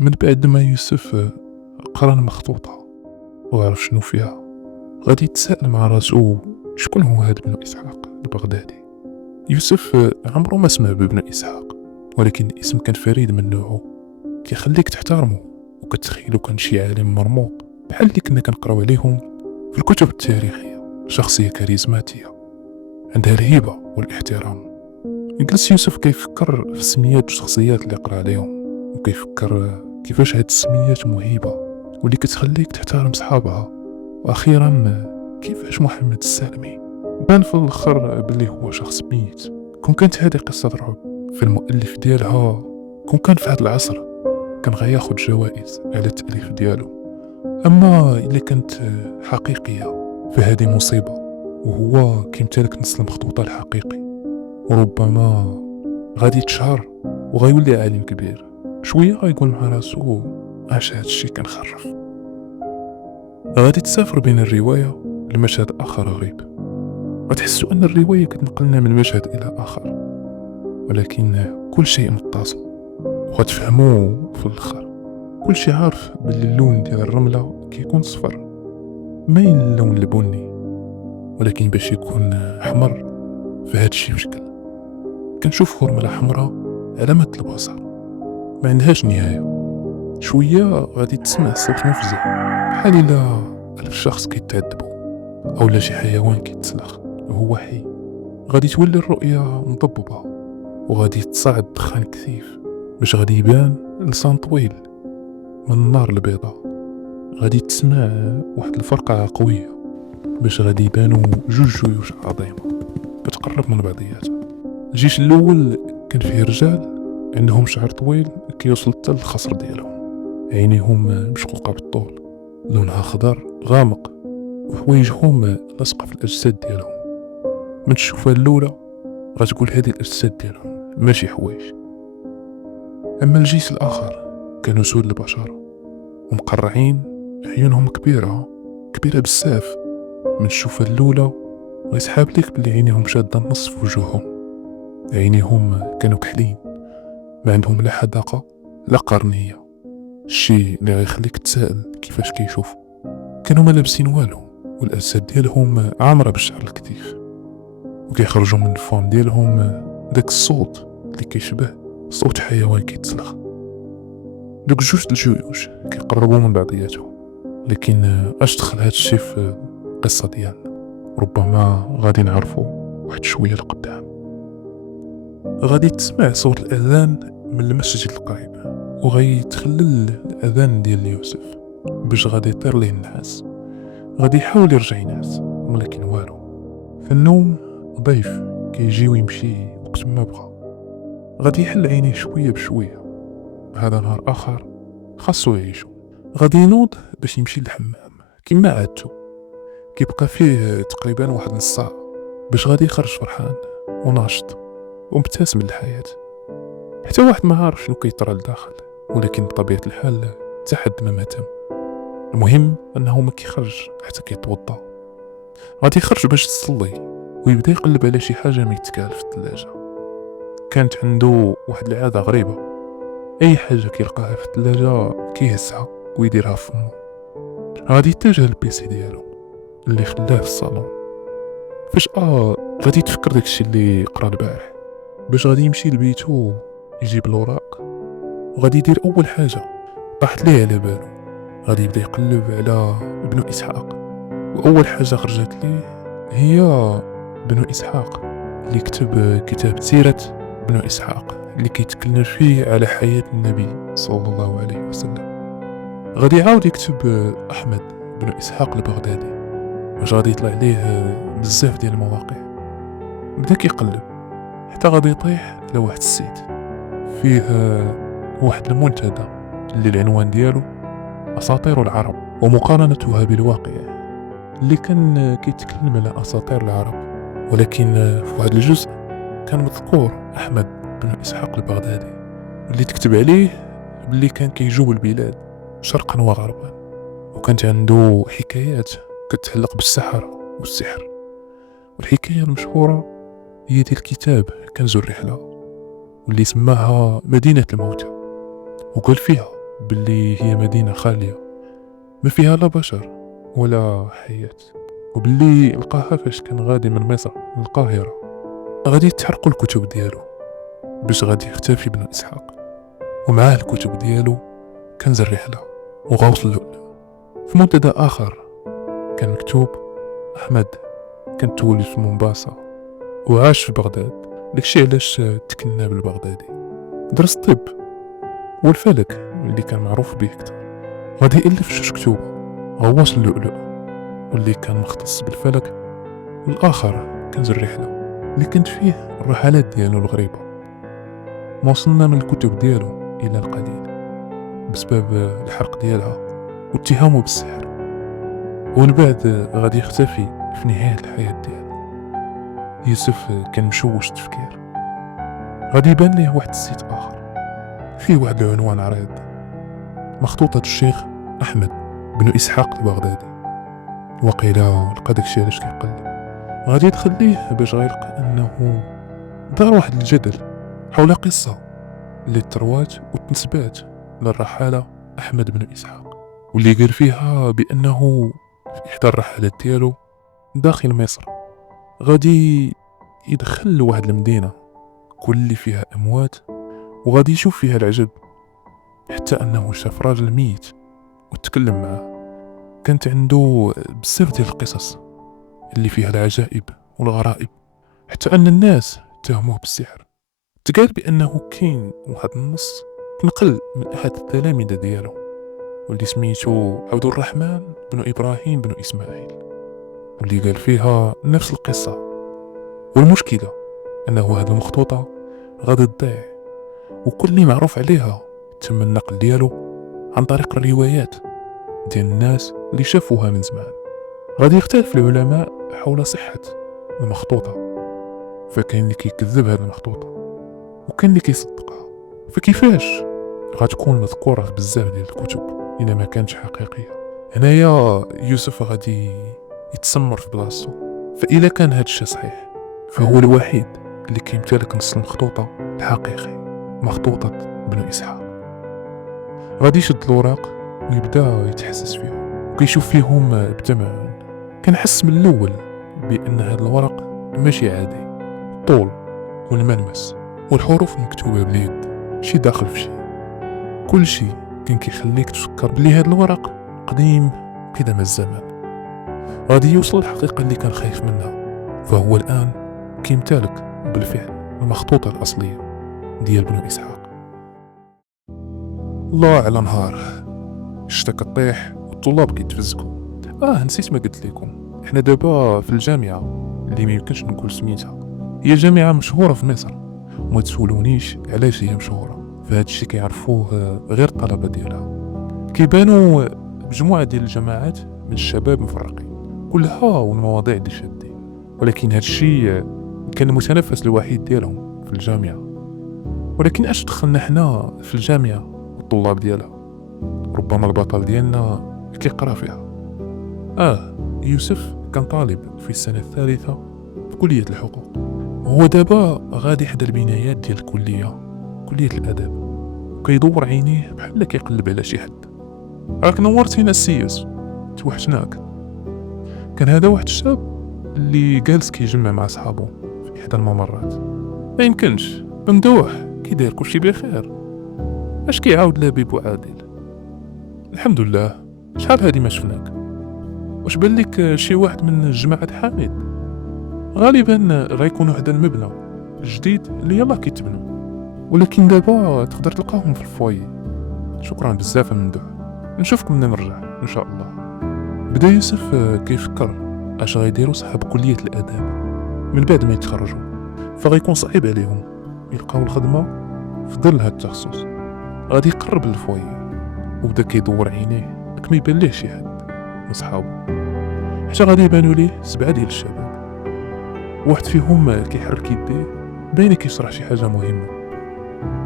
من بعد ما يوسف قرا المخطوطة وعرف شنو فيها، غادي يتساءل مع راسو شكون هو هاد بنو إسحاق البغدادي. يوسف عمرو ما سمع ببنو إسحاق، ولكن الاسم كان فريد من نوعه، كيخليك تحترمه وكتخيلو كان شي عالم مرموق بحال اللي كنا كنقراو عليهم في الكتب التاريخية. شخصية كاريزماتية عندها الهيبة والاحترام. جلس يوسف كيفكر في سميات الشخصيات اللي قرا عليهم، وكيفكر كيفاش هاد السميات مهيبة واللي كتخليك تحترم صحابها. واخيرا كيفاش محمد السالمي بان في الاخر باللي هو شخص ميت. كون كانت هذه قصة رعب في المؤلف ديالها، كون كان في هذا العصر كان غياخد جوائز على التأليف ديالو. اما الا كانت حقيقية فهذه مصيبة، وهو كيمتلك نص المخطوطة الحقيقي، وربما غادي يتشهر وغيولي عالم كبير. شوية غيقول مع راسو اش هادشي كنخرف. غادي تسافر بين الرواية لمشهد آخر غريب. غتحسوا أن الرواية كتنقلنا من مشهد إلى آخر، ولكن كل شيء متصل، وغتفهموا في الآخر. كل شي عارف باللي اللون ديال الرملة كيكون صفر مايل للون البني، ولكن باش يكون أحمر فهادشي بشكل. كنشوف رملة حمراء على مد البصر ما عندهاش نهاية. شوية غادي تسمع صوت مفزع بحال إلا 1000 شخص كيتعذبوا أو لا شي حيوان كيتسلخ وهو حي. غادي تولي الرؤية مضببة، وغادي تصعد دخان كثيف باش غادي يبان لسان طويل من النار البيضاء. غادي تسمع واحد الفرقعة قوية باش غادي يبانوا جوج جيوش عظيمة كتقرب من بعضياتها. الجيش الأول كان فيه رجال عندهم شعر طويل كيوصل حتى للخصر ديالهم، عينيهم مشقوقة بالطول لونها خضر غامق، وحوايجهم لاصقة في الأجساد ديالهم. من تشوفها الأولى غتقول هذه الأجساد ديالهم ماشي حوايج. أما الجيش الآخر كانوا سود البشر ومقرعين، عيونهم كبيرة بزاف. من تشوفها الأولى غيسحاب ليك بلي عينيهم شادة النص في وجوههم. عينيهم كانوا كحلين، ما عندهم لا حداقة لا قرنية، الشي اللي غيخليك تسائل كيفاش كيشوفوا. كانوا ما لابسين والو، والأجساد ديالهم عامرة بالشعر الكثيف، وكيخرجوا من الفم ديالهم داك الصوت اللي كيشبه صوت حيوان كيتسلخ. دوك جوج الجيوش كيقربوا من بعضياتهم، لكن اش دخل هاد الشي في القصة ديالنا؟ ربما غادي نعرفو واحد شوية لقدام. غادي تسمع صوت الأذان من المسجد القريب، وغيتخلل الأذان ديال يوسف باش غادي يطير ليه النعاس. غادي يحاول يرجع ينعس ولكن والو. في النوم ضيف كيجي ويمشي وقت ما بغى. غادي يحل عينيه شوية بشوية. هذا نهار آخر خاصو يعيشو. غادي ينوض باش يمشي للحمام كما عادتو. كيبقى فيه تقريبا واحد نص ساعة باش غادي يخرج فرحان وناشط ومبتسم للحياة، حتى واحد ما عارف شنو كيطرى لداخل، ولكن بطبيعة الحال تحد ما تم. المهم انه ما كيخرج حتى كيتوضا. غادي يخرج باش يصلي ويبدا يقلب على شي حاجه ميتكال في الثلاجه. كانت عنده واحد العاده غريبه، اي حاجه كيلقاها في الثلاجه كيهزها ويديرها في فمو. غادي يتجه للبيسي ديالو اللي خلاه في الصالون. فجاه غادي يتفكر داكشي اللي قرا البارح، باش غادي يمشي لبيتو يجيب الاوراق، وغادي يدير اول حاجه طاحت ليه على بالو. غادي يبدا يقلب على ابن إسحاق، وأول حاجة خرجت ليه هي ابن إسحاق اللي كتب كتاب سيرة ابن إسحاق اللي كيتكلم فيه على حياة النبي صلى الله عليه وسلم. غادي يعاود يكتب أحمد بن إسحاق البغدادي واش غادي يطلع ليه بزاف ديال المواقع. بدا كيقلب حتى غادي يطيح على واحد السيت فيه واحد المنتدى اللي العنوان ديالو أساطير العرب ومقارنتها بالواقع، اللي كان كيتكلم على أساطير العرب، ولكن في واحد الجزء كان مذكور أحمد بن إسحاق البغدادي اللي تكتب عليه باللي كان كيجول البلاد شرقا وغربا، وكانت عنده حكايات كتعلق بالسحرة والسحر. والحكاية المشهورة هي ديال الكتاب كنز الرحلة واللي سماها مدينة الموتى، وقال فيها باللي هي مدينة خالية ما فيها لا بشر ولا حياة، وباللي لقاها فاش كان غادي من مصر للقاهرة غادي يتحرقوا الكتب ديالو باش غادي يختفي بن إسحاق، ومعاه الكتب ديالو كنز الرحلة وغوص اللؤلؤ. في منتدى آخر كان مكتوب أحمد كان تولد في مومباسا وعاش في بغداد، داكشي علاش تكنا بالبغدادي. درس الطب والفلك اللي كان معروف به كتر، غادي يألف جوج كتوبة، غواص اللؤلؤ واللي كان مختص بالفلك، والآخر كنز الرحلة اللي كانت فيه الرحلات ديالو الغريبة. ما وصلنا من الكتب ديالو إلى القليل بسبب الحرق ديالها واتهامه بالسحر، ومن بعد غادي يختفي في نهاية الحياة ديالو. يوسف كان مشوش التفكير، غادي يبان ليه واحد السيت آخر فيه واحد العنوان عريض، مخطوطة الشيخ أحمد بن إسحاق البغدادي. وقيلا لقى داكشي علاش كيقلب، غادي يدخل ليه باش غيلقى أنه دار واحد الجدل حول قصة اللي تروات وتنسبات للرحالة أحمد بن إسحاق، واللي قال فيها بأنه في إحدى الرحلات ديالو داخل مصر غادي يدخل لواحد المدينة كل فيها أموات، وغادي يشوف فيها العجب، حتى أنه شاف راجل ميت وتكلم معه. كانت عنده بزاف ديال القصص اللي فيها العجائب والغرائب، حتى أن الناس اتهموه بالسحر. تقال بأنه كاين واحد النص تنقل من أحد التلاميذ ديالو واللي سميتو عبد الرحمن بن إبراهيم بن إسماعيل، واللي قال فيها نفس القصة. والمشكلة أنه هذه المخطوطة غادي تضيع، وكل اللي معروف عليها تم النقل ديالو عن طريق الروايات ديال الناس اللي شافوها من زمان. غادي يختلف العلماء حول صحة المخطوطة، فكاين اللي كيكذب هذه المخطوطة وكاين اللي كيصدقها. فكيفاش غتكون مذكورة في بزاف ديال الكتب إلا ما كانتش حقيقية؟ هنايا يوسف غادي يتسمر في بلاصتو. فإلا كان هذا الشيء صحيح فهو الوحيد اللي كيمتلك نص المخطوطة الحقيقي، مخطوطة بن إسحاق. غادي يشد الوراق ويبدا يتحسس فيهم وكيشوف فيهم بتمعن. كنحس من الاول بان هذا الورق ماشي عادي، الطول والملمس والحروف المكتوبه باليد شي داخل في شي، كل شي كان كيخليك تفكر بلي هذا الورق قديم قدم الزمن. غادي يوصل الحقيقه اللي كان خايف منها، فهو الان كيمتلك بالفعل المخطوطه الاصليه ديال بن اسحاق. الله على نهار الشتا كطيح والطلاب كيتفزكوا. نسيت ما قلت لكم، احنا دابا في الجامعه اللي ما يمكنش نقول سميتها، هي جامعه مشهوره في مصر وما تسولونيش علاش هي مشهوره، فهاد الشيء كيعرفوه غير الطلبه ديالها. كيبانوا مجموعه ديال الجماعات من الشباب مفرقين كلها والمواضيع اللي شادين، ولكن هاد الشيء كان المتنفس الوحيد ديالهم في الجامعه. ولكن اش دخلنا حنا في الجامعه والطلاب ديالها؟ ربما البطل ديالنا كيقرا فيها. يوسف كان طالب في السنة الثالثة في كلية الحقوق، وهو دابا غادي حدا البنايات ديال الكلية، كلية الأدب، وكيدور عينيه بحال كيقلب على شي حد. راك نورتينا السياس، توحشناك. كان هذا واحد الشاب اللي جالس كيجمع مع صحابو في إحدى الممرات. ما يمكنش، ممدوح كي داير كلشي بخير؟ اش كيعاود لبيب وعادل؟ الحمد لله، شحال هادي ما شفناك. واش بان لك شي واحد من جماعة حامد؟ غالبا غيكونوا حدا المبنى الجديد اللي يلاه كيتبنوا، ولكن دابا تقدر تلقاهم في الفوي. شكرا بزاف ممدوح، نشوفكم ملي نرجع ان شاء الله. بدا يوسف كيفكر اش غيديروا صحاب كلية الاداب من بعد ما يتخرجوا، فغيكون صعيب عليهم يلقاو الخدمة في ظل هاد التخصص. غادي يقرب للفوي وبدا كيدور عينيه لك ما يبان ليه شي حد من صحابو، حتى غادي يبانوا ليه 7 ديال الشباب. واحد فيهم كيحرك يديه باين كيشرح شي حاجه مهمه.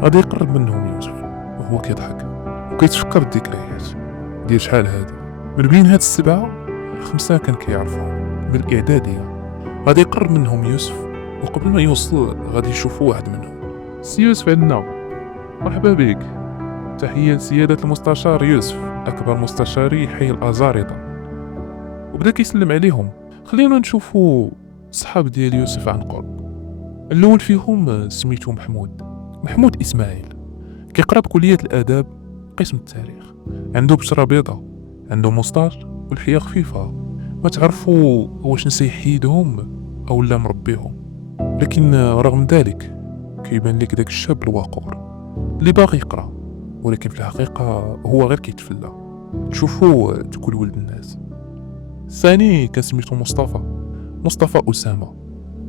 غادي يقرب منهم يوسف وهو كيضحك وكيتفكر الذكريات ديال شحال هادي. من بين هاد 7 5 كان كيعرفهم من الاعداديه. غادي يقرب منهم يوسف، وقبل ما يوصل غادي يشوفوا واحد منهم. سي يوسف عندنا، مرحبا بك، تحية لسيادة المستشار يوسف أكبر مستشاري حي الأزارطة. وبدا كيسلم عليهم. خلينا نشوفوا صحاب ديال يوسف عن قرب. الأول فيهم سميتو محمود إسماعيل، كيقرا بكلية الآداب قسم التاريخ. عنده بشرة بيضة، عنده مستاج والحياة خفيفة، ما تعرفوا واش نسى يحيدهم أو لا مربيهم. لكن رغم ذلك كيبان لك داك الشاب الوقور اللي باغي يقرا، ولكن في الحقيقة هو غير كيتفلى. تشوفوا تقول ولد الناس. الثاني كان سميتو مصطفى أسامة،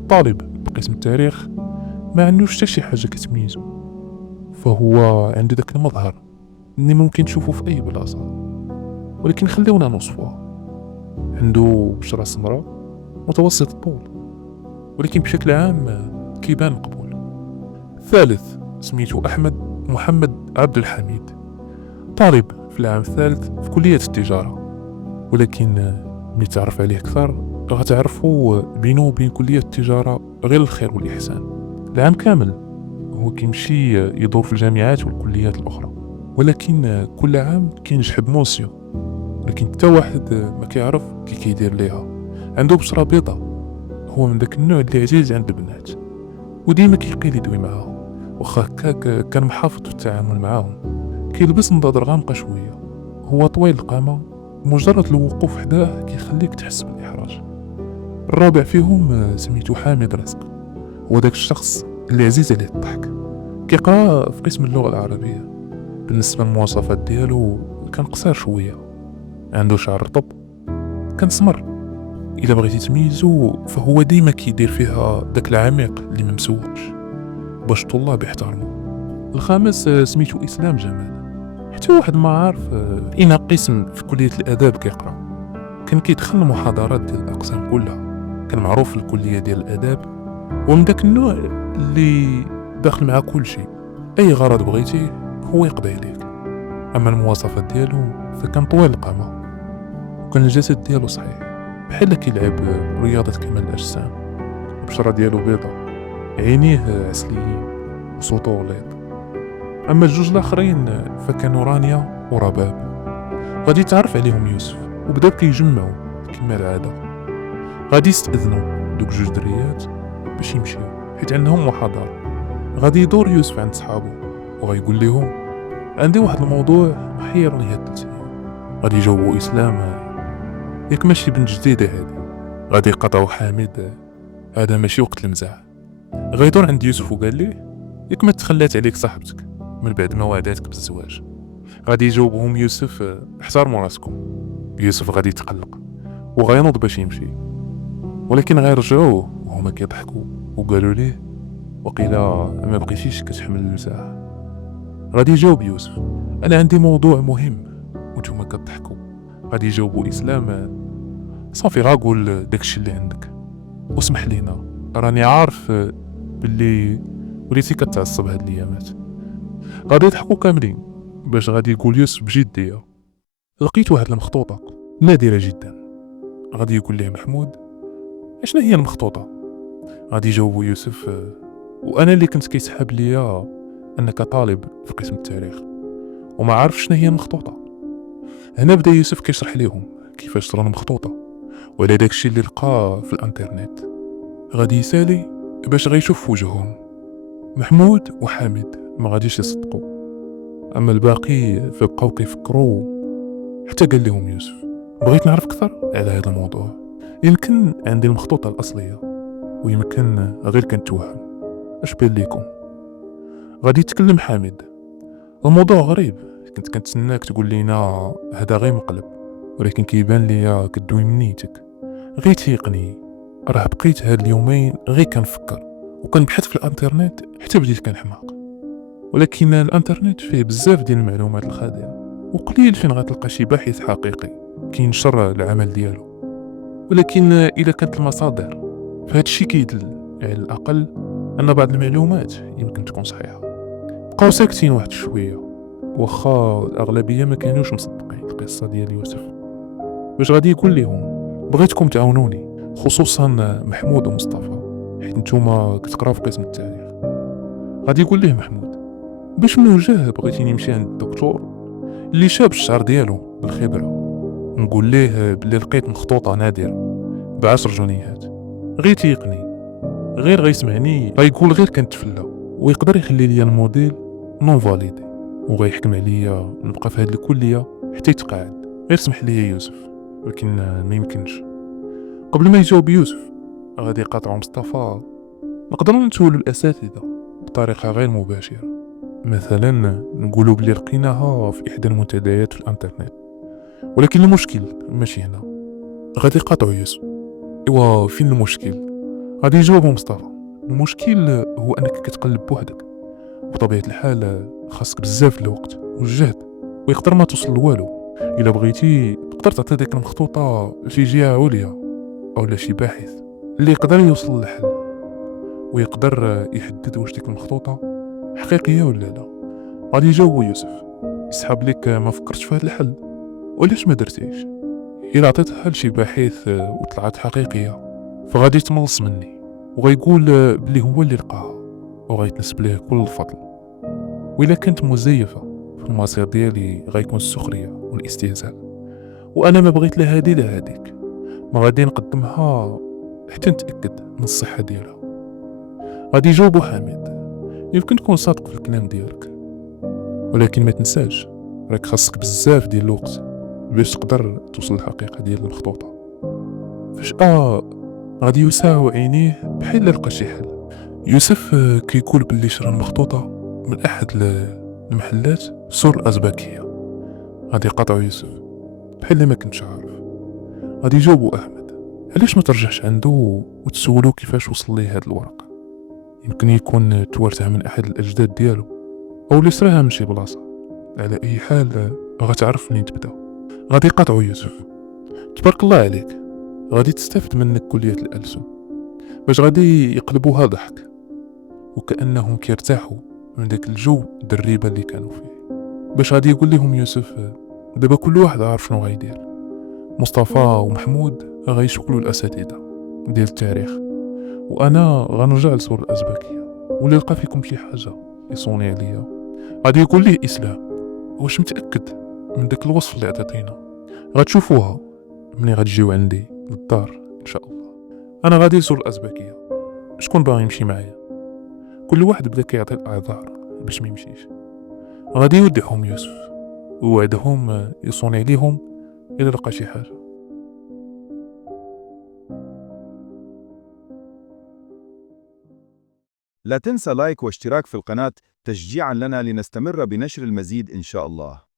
طالب بقسم التاريخ، ما عندوش حتى شي حاجة كتميزو، فهو عنده داك المظهر اللي ممكن تشوفه في أي بلاصة. ولكن خليونا نوصفوه. عنده بشرة سمراء متوسط الطول، ولكن بشكل عام كيبان مقبول. الثالث سميتو محمد عبد الحميد، طالب في العام الثالث في كلية التجارة، ولكن ملي تعرف عليه أكثر غتعرفوا بينه وبين كلية التجارة غير الخير والإحسان. العام كامل هو كيمشي يدور في الجامعات والكليات الأخرى، ولكن كل عام كينجح بموسيو، ولكن حتى واحد ما كيعرف كي كيدير ليها. عنده بشرة بيضة، هو من داك النوع اللي عزيز عند البنات وديما كيقيل يدوي معاهم، واخا هكاك كان محافظ في التعامل معاهم. كيلبس نظاظر غامقة شوية، هو طويل القامة، مجرد الوقوف حداه كيخليك تحس بالإحراج. الرابع فيهم سميتو حامد رزق، هو داك الشخص اللي عزيز عليه الضحك، كيقرا في قسم اللغة العربية. بالنسبة للمواصفات ديالو كان قصير شوية، عنده شعر رطب، كان سمر. إلا بغيتي تميزو فهو ديما كيدير فيها داك العميق اللي ممسوقش باش الطلاب يحترمو. الخامس سميتو إسلام جمال، حتى واحد ما عارف في أين قسم في كلية الآداب كيقرا. كان كيدخل المحاضرات ديال الأقسام كلها، كان معروف في الكلية ديال الآداب، ومن داك النوع اللي داخل مع كل شيء، أي غرض بغيتيه هو يقضي عليك. أما المواصفات ديالو فكان طويل القامة، وكان الجسد ديالو صحيح بحال كيلعب رياضة كمال الأجسام. البشرة ديالو بيضة، عينيه عسليين وصوتو غليظ. أما الجوج الآخرين فكانوا رانيا ورباب. غادي تعرف عليهم يوسف، وبداو كيجمعوا كما العادة. غادي يستأذنوا دوك جوج دريات باش يمشيو حيت عندهم محاضرة. غادي يدور يوسف عند صحابو وغيقول لهم عندي واحد الموضوع محيرني هاد 3 أيام. غادي يجاوبوا إسلام ياك ماشي بنت جديدة هادي. غادي يقاطعوا حامد هذا ماشي وقت المزاح. غيدور عند يوسف وقال ليه ياك ما تخلات عليك صاحبتك من بعد ما وعداتك بالزواج. غادي يجاوبهم يوسف احترموا راسكم. يوسف غادي يتقلق وغينوض باش يمشي، ولكن غيرجعوه وهما كيضحكوا وقالوا ليه وقيلا ما بقيتيش كتحمل المزاح. غادي يجاوب يوسف انا عندي موضوع مهم وانتوما كتضحكوا. غادي يجاوبوا اسلام صافي غاقول داكشي اللي عندك واسمح لينا، راني عارف باللي وليتي كتعصب هاد الايامات. غادي يضحكوا كاملين باش غادي يقول يوسف بجديه لقيت واحد المخطوطه نادره جدا. غادي يقول ليه محمود اشنا هي المخطوطه؟ غادي يجاوبوا يوسف وانا اللي كنت كيسحب ليا انك طالب في قسم التاريخ وما عارف شنو هي المخطوطه. هنا بدا يوسف كيشرح ليهم كيفاش صرا المخطوطه ولا داكشي اللي لقاه في الانترنت. غادي يسالي باش غيشوف وجههم. محمود وحامد ما غاديش يصدقوا، اما الباقي فبقاو كيفكروا. حتى قال لهم يوسف بغيت نعرف اكثر على هذا الموضوع، يمكن عندي المخطوطه الاصليه ويمكن غير كنتوهم. اش بان ليكم؟ غادي يتكلم حامد الموضوع غريب، كنت كنتسناك تقول لينا هذا غير مقلب، ولكن كيبان ليا كدوي من نيتك. غير تيقني، راه بقيت هاد اليومين غير كنفكر وكنبحث في الانترنت حتى بديت كنحماق. ولكن الانترنت فيه بزاف ديال المعلومات الخاطئه وقليل فين غتلقى شي باحث حقيقي كينشر العمل ديالو. ولكن اذا كانت المصادر فهاد الشيء كيدل على الاقل ان بعض المعلومات يمكن تكون صحيحه. بقاو ساكتين واحد شويه واخا الاغلبيه ما كانوش مصدقين القصه ديال يوسف. باش غادي يقول لهم بغيتكم تعاونوني، خصوصا محمود ومصطفى حيت نتوما كتقراو في قسم التاريخ. غادي يقول ليه محمود باش نوجه بغيتي نمشي عند الدكتور اللي شاب الشعر ديالو بالخبرة، نقول ليه بلي لقيت مخطوطة نادرة ب10 جنيهات، غير تيقني، غير غيسمعني غيقول غير كنتفلا، ويقدر يخلي ليا الموديل نون فاليدي، وغيحكم عليا نبقى في هاد الكلية حتى يتقاعد. غير سمح لي يا يوسف، ولكن ما يمكنش. قبل ما يجاوب يوسف غادي يقاطعو مصطفى. نقدروا نسولو الاساتذه بطريقه غير مباشره، مثلا نقولوا بلي لقيناها في احدى المنتديات في الانترنت، ولكن المشكل ماشي هنا. غادي يقاطعو يوسف. ايوا فين المشكل؟ غادي يجاوبو مصطفى. المشكل هو انك كتقلب بوحدك، بطبيعه الحال خاصك بزاف الوقت والجهد، ويقدر ما توصل لوالو. الا بغيتي تقدر تعطي ديك المخطوطه لشي جهه عليا او شي باحث اللي يقدر يوصل للحل، ويقدر يحدد واش ديك المخطوطه حقيقيه ولا لا. غادي يجاوبو يوسف. يسحب لك ما فكرتش في هذا الحل؟ وعلاش ما درتيش؟ الا عطيتها لشي باحث وطلعت حقيقيه فغادي يتملص مني، وغيقول بلي هو اللي لقاها، وغيتنسب ليه كل الفضل. وإلا كانت مزيفه في المصير ديالي غيكون السخريه والاستهزاء، وانا ما بغيت لا هادي لا هاديك. ما غادي نقدمها حتى نتاكد من الصحه ديالها. غادي يجاوبو حامد. يمكن تكون صادق في الكلام ديالك، ولكن ما تنساش راك خاصك بزاف ديال الوقت باش تقدر توصل للحقيقه ديال المخطوطه. فجاه غادي يساو عينيه بحال لقى شي حل. يوسف كيقول باللي شرا المخطوطه من احد المحلات سور الازبكيه. غادي يقاطعو يوسف بحال ما كنتش عارف. غادي يجاوبو احمد. علاش ما ترجعش عنده وتسولو كيفاش وصل ليه هاد الورقه؟ يمكن يكون تورثها من احد الاجداد ديالو، او اللي سراها من شي بلاصه. على اي حال غتعرف منين تبدا. غادي يقاطعو يوسف. تبارك الله عليك، غادي تستافد منك كلية الألسن باش غادي يقلبوها ضحك، وكأنهم كيرتاحوا من داك الجو الدريبة اللي كانوا فيه. باش غادي يقول لهم يوسف دابا كل واحد عارف شنو غيدير. مصطفى ومحمود غيشكلوا الأساتذة ديال التاريخ، وأنا غنرجع لسور الأزبكية، واللي لقى فيكم شي حاجة يصوني عليا. غادي يقول ليه إسلام. واش متأكد من داك الوصف اللي عطيتينا؟ غتشوفوها ملي غتجيو عندي للدار ان شاء الله. انا غادي نزور الازبكيه. شكون باغي يمشي معايا؟ كل واحد بدا كيعطي الاعذار باش ما يمشيش. غادي يودعهم يوسف، ووعدهم يصوني عليهم الا لقى شي حاجه. لا تنسى لايك واشتراك في القناة تشجيعا لنا لنستمر بنشر المزيد إن شاء الله.